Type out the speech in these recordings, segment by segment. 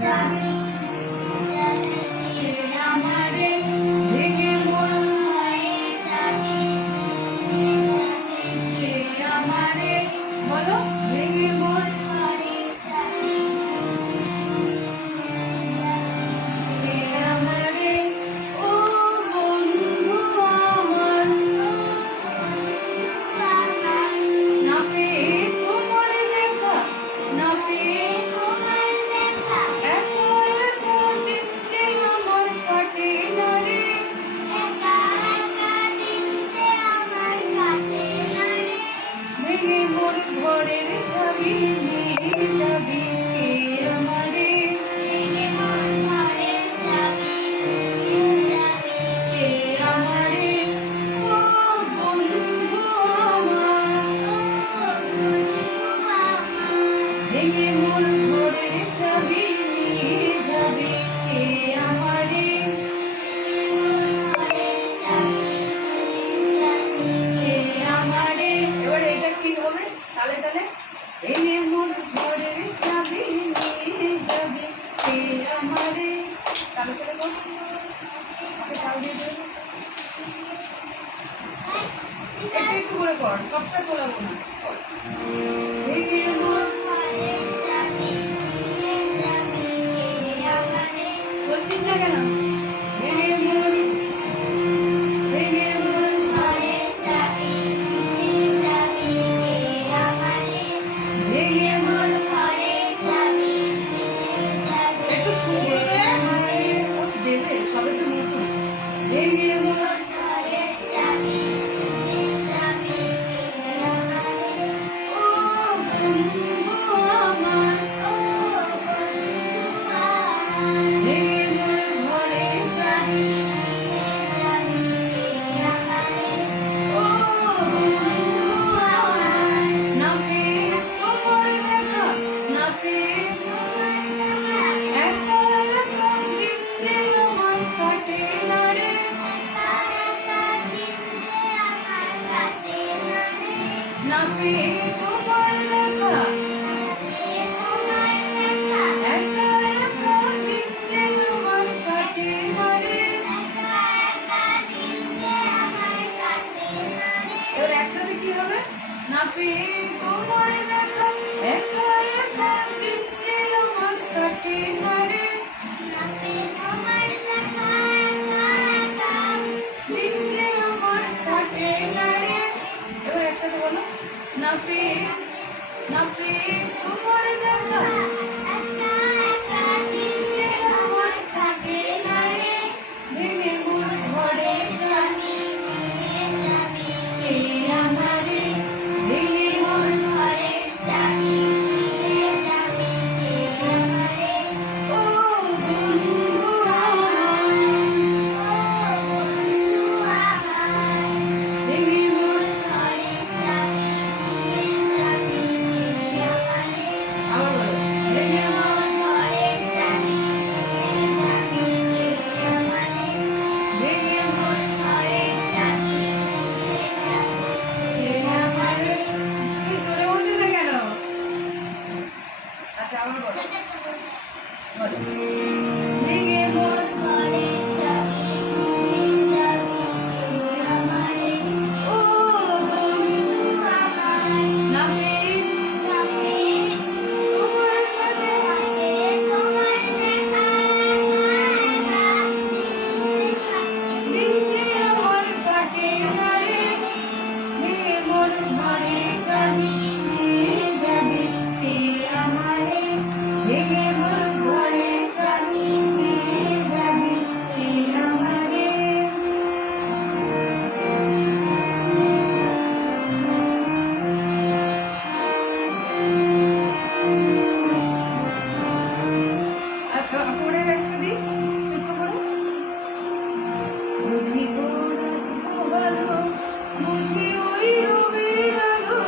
যাবি কে আমারে ভেঙে মোর ঘরে যাবি কে আমারে বলো ভেঙে মোর ঘরে যাবি কে আমারে ও বন্ধু আমার না পেয়ে তোমার দেখা না পেয়ে তোমার দেখা একা একা দিচ্ছে আমার কাটে না রে একা একা দিচ্ছে আমার কাটে না রে ভেঙে মোর ঘরের চাবি নিয়ে যাবি কে আমারে ভেঙে মোর ঘরের চাবি নিয়ে যাবি কে আমারে ও বন্ধু আমার ভেঙে মোর ঘরের চাবি নিয়ে যাবি কে আমারে কে আমারে এবার এটা কি হবে তালে তালে ভেঙে মোর ঘরের চাবি নিয়ে যাবি কে আমারে তালে তালে বল তাল দিয়ে দে এটা একটু করে কর সবটা তোলাবো না ভেঙে মোর ঘরের চাবি নিয়ে যাবি কে আমারে বলছিস না কেন ভেঙে মোর ঘরের চাবি নিয়ে যাবি কে আমারে ভেঙে মোর ঘরের চাবি নিয়ে যাবি একটু শুনবে দেবে সবে তো নতুন ভেঙে মোর ঘরের চাবি নিয়ে যাবি কে আমারে ও বন্ধু আমার ভেঙে মোর ঘরের চাবি নিয়ে যাবি কে আমারে ও বন্ধু আমার না পেয়ে তোমার দেখা না পেয়ে তোমার দেখা একা একা দিন যে আমার কাটে না রে একা একা দিন যে আমার কাটে না রে না পেয়ে তোমার দেখা না পেয়ে তোমার দেখা একা একা দিন যে আমার কাটে না রে একা একা দিন যে আমার কাটে না রে এবার একসাথে কি হবে না পেয়ে তোমার দেখা একা একা দিন যে আমার কাটে না রে না পেয়ে তোমার দেখা একা একা দিন যে আমার কাটে না রে এবার একসাথে বলো না পেয়ে তোমার দেখা একা একা দিন যে আমার কাটে না রে ভেঙে মোর ঘরে চাবি নিয়ে যাবি কে আমারে ভেঙে মোর ঘরে চাবি নিয়ে যাবি কে আমারে ও বন্ধু আমার ভেঙে মোর ঘরে চাবি নিয়ে যাবি কে আমারে আবার বলো ভেঙে মোর ঘরে চাবি নিয়ে যাবি কে আমারে ভেঙে মোর ঘরে চাবি নিয়ে যাবি কে আমারে তুমি জোরে বলছো না কেন আচ্ছা আবার বলো বলো ভেঙে মোর ঘরে চাবি নিয়ে যাবি কে আমারে ও বন্ধু আমার না পেয়ে তোমার দেখা তোমার দেখা দিন যে আমার কাটে না রে ভেঙে মোর ঘরে চাবি নিয়ে যাবি কে আমারে ভেঙে মোর ঘরে চাবি নিয়ে যাবি কে আমারে পরের একটা দিই ছোট্ট করে বুঝি গো রাত পোহালো বুঝি ওই রবির আলো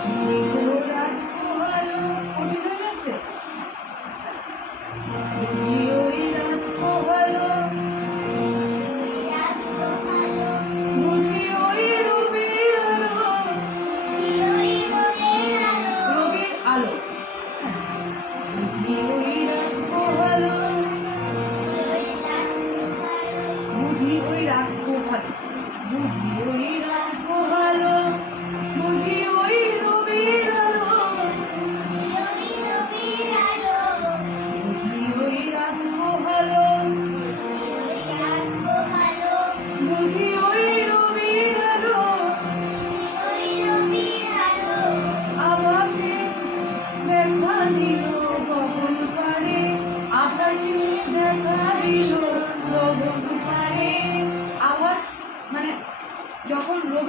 বুঝি গো রাত পোহালো কঠিন হয়ে যাচ্ছে বুঝি ওই রাত পোহালো বুঝি ওই রবির আলো রবির আলো বুঝি ওই রাত পোহালো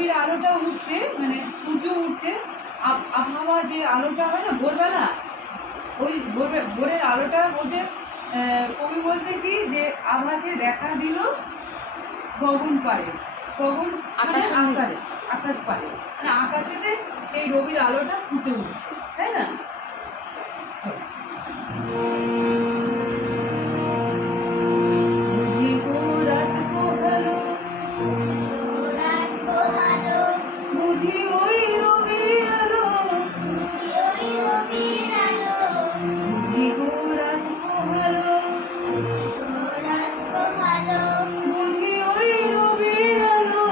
রবির আলোটা উঠছে, মানে সূর্য উঠছে, আবহাওয়া যে আলোটা হয় না ভোরবেলা, ওই ভোরের আলোটা বলছে, কবি বলছে কি যে আভাসে দেখা দিল গগন পারে, গগন মানে আকাশ পারে, মানে আকাশেতে সেই রবির আলোটা ফুটে উঠছে, তাই না? বুঝি গো রাত পোহালো, বুঝি ওই রবির আলো, বুঝি গো রাত পোহালো, বুঝি ওই রবির আলো,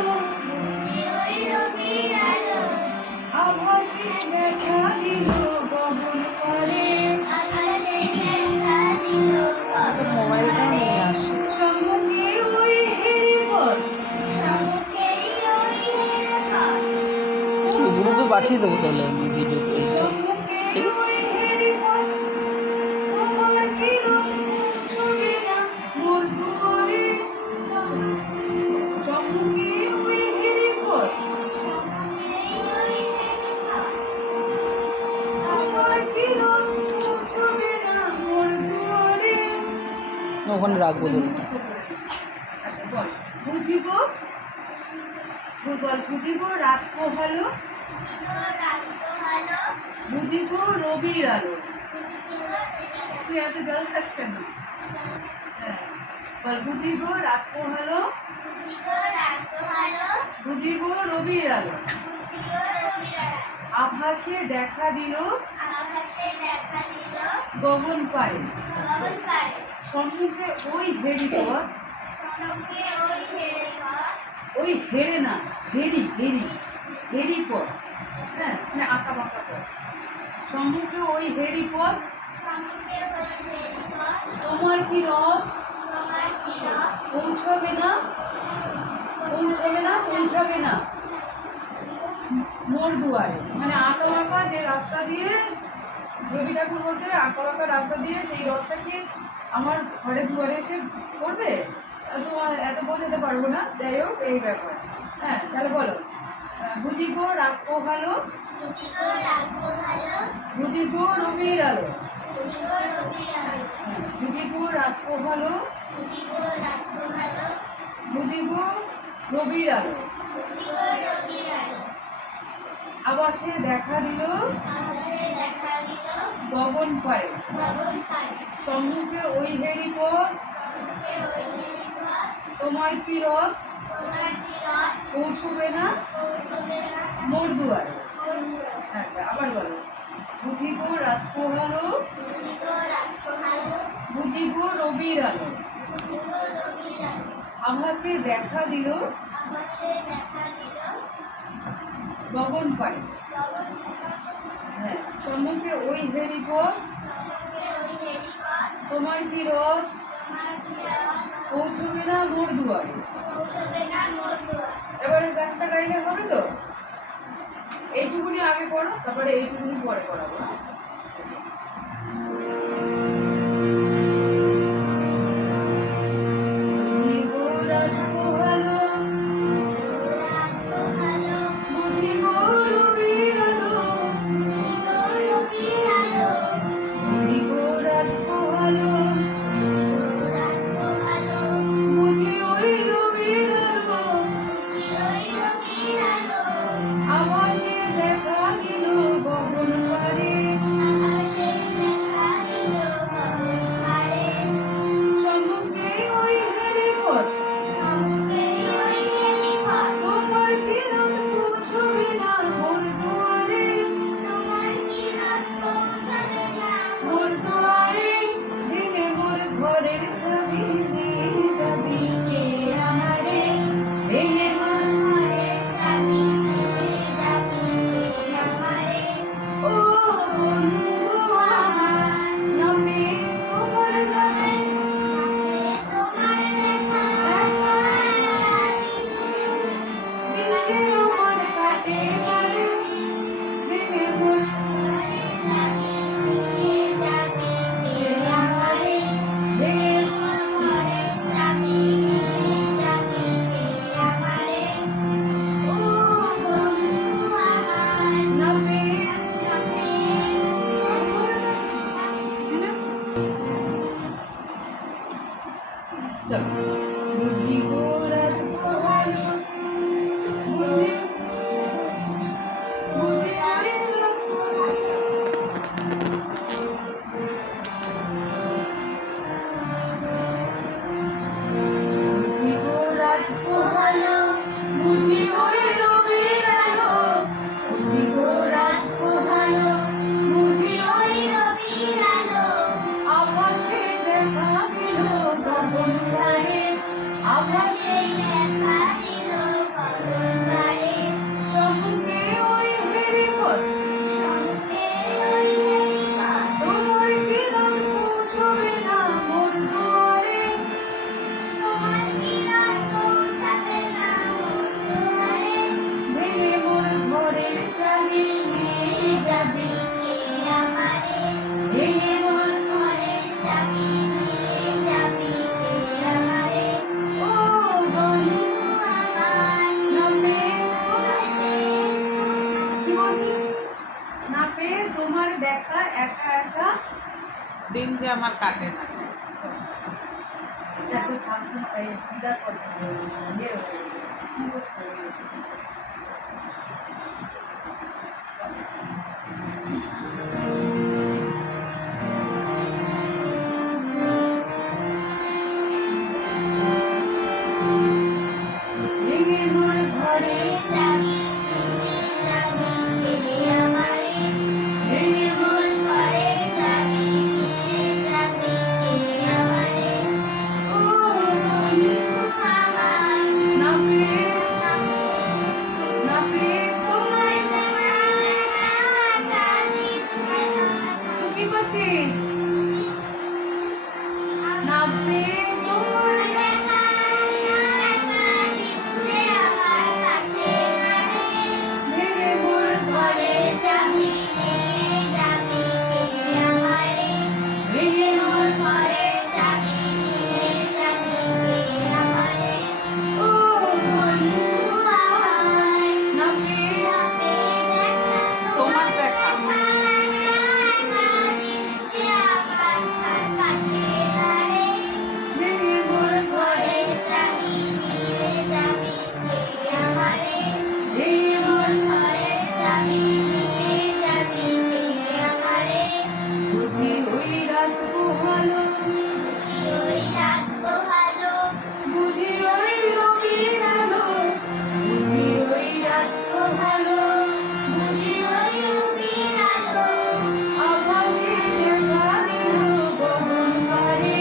আভাসে দেখা দিল গগন পারে, মোবাইলটা নিয়ে আসে। সম্মুখে ওই হেরিপথ, এগুলো তো পাঠিয়ে দেবো তাহলে আমি ভিডিও করে। সম্মুখে ঠিক আছে। ওই হেরিপথ, তোমার কিরণ ছবি না মোর দুয়ারে, সম্মুখে ওই হেরিপথ, তোমার কিরণ ছবি না মোর দুয়ারে। ওখানে রাখবো ধরে। আচ্ছা বল, বুঝিব, বল বুঝিব রাত পোহালো, বুঝিব রবির আলো। তুই এত জল খাস কেন? হ্যাঁ বল, বুঝিব রাত পোহালো, বুঝিব রবির আলো, আভাসে দেখা দিল গগন পারে, সম্মুখে ওই হেরিপথ, ওই হেরে না, হেরিপথ, হ্যাঁ মানে আঁকা বাঁকা পথ, সম্মুখে ওই হেরিপথ, তোমার কি রথ পৌঁছাবে না, পৌঁছাবে না মোর দুয়ারে, মানে আঁকা বাঁকা যে রাস্তা দিয়ে, রবি ঠাকুর বলছে আঁকা বাঁকা রাস্তা দিয়ে সেই রথটা কি আমার ঘরের দুয়ারে এসে পড়বে? তোমার এত বোঝাতে পারবো না, যাই হোক এই ব্যাপার। হ্যাঁ তাহলে বলো, বুঝি গো রাত পোহালো, বুঝি গো রবির আলো, বুঝি গো রাত পোহালো, বুঝি গো রবির আলো, আবাসে দেখা দিল গগন পারে, সম্মুখে ওই হেরিপথ, তোমার কি রথ পৌঁছবে না মোর দুয়ারে। আচ্ছা আবার বলো, বুঝি গো রাত পোহালো, বুঝি গো রবির আলো, আভাসে দেখা দিল গগন পারে, হ্যাঁ সম্মুখে ওই হেরিপথ, তোমার কি রথ পৌঁছবে না মোর দুয়ারে। এবারে গানটা গাইলে হবে তো? এইটুকুনি আগে করো, তারপরে এইটুকুনি পরে করাবো। হ্যাঁ বুঝি গো রাত পোহালো, বুঝি গো রবির আলো, বুঝি গো রাত পোহালো, বুঝি ওই রবির আলো, আভাসে দেখা দিল গগন পারে, সম্মুখে ওই হেরিপথ, তোমার কিরণ পৌঁছবে না মোর দুয়ারে, মোর দুয়ারে ভেঙে মোর ঘরের চাবি নিয়ে যাবি কে আমারে, ভেঙে মোর ও বন্ধু আমার, নামে তোমার নামে দিলে আমার কাটে বারে, ভেঙে মোর কে আমারে, ভেঙে আমার কাটে না। এটা তো ঠাকুর এই দিদার পছন্দ ইয়ে হয়েছে মুখস্থ হয়ে গেছে। ভেঙে মোর ঘরে যাবি তুই যাবি কে আমারে ভেঙে মোর ঘরে যাবি তুই যাবি কে আমারে ও বন্ধু আমার না পেয়ে তোমায় তুই কি করছিস? না পেয়ে তোমার ভেঙে মোর ঘরে ভেঙে মোর ও বন্ধু না পেয়ে তোমার দেখা ভেঙে মোর ঘরে ভেঙে মোর বুঝি ওই রাত পোহালো বুঝি ওই রবির আলো বুঝি ওই রাত পোহালো বুঝি আকাশে দেখা দিল গগন পারে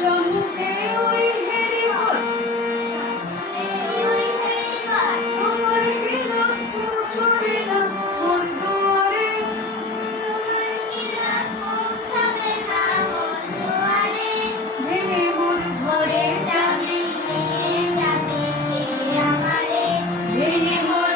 চমকে ওই হেলিকপ্টার তোমার কি রক্ত ছড়ে না মোর দুয়ারে ভেঙে মোর ঘরে ভেঙে মোর